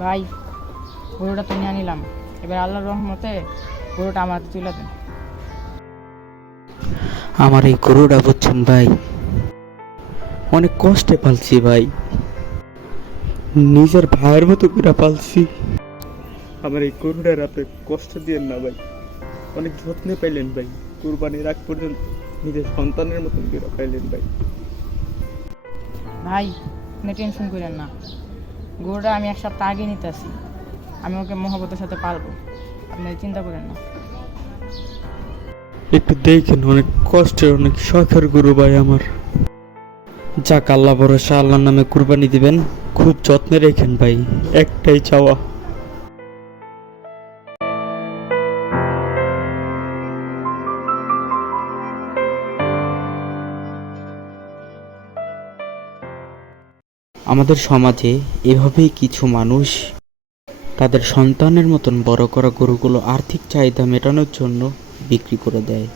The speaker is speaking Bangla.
ভাই, গরুটা তো নিয়ে নিলাম, এবার আল্লাহর রহমতে গরুটা আমার হাতে তুলে দেন। আমার এই গরুটা বুঝছেন ভাই, অনেক কষ্টে পালছি ভাই, নিজের ভাইয়ের মতো করে পালছি। আমার এই গরুটার আপনি কষ্ট দিয়েন না ভাই, অনেক যত্নে পাইলেন ভাই, কুরবানির আগ পর্যন্ত নিজের সন্তানের মতন করে পাইলেন ভাই। ভাই, আপনি টেনশন করেন না, গরুটা আমি এক সপ্তাহ আগে নিতে আসি, আমি ওকে মহব্বতের সাথে পালবো, আপনি চিন্তা করেন না। একটু দেখেন, অনেক কষ্টের অনেক শখের গরু ভাই আমার। যাক, আল্লাহ ভরসা, আল্লাহর নামে কুরবানি দিবেন, খুব যত্নে রেখেন ভাই, একটাই চাওয়া। আমাদের সমাজে এভাবেই কিছু মানুষ তাদের সন্তানের মতন বড় করা গরুগুলো আর্থিক চাহিদা মেটানোর জন্য বিক্রি করে দেয়।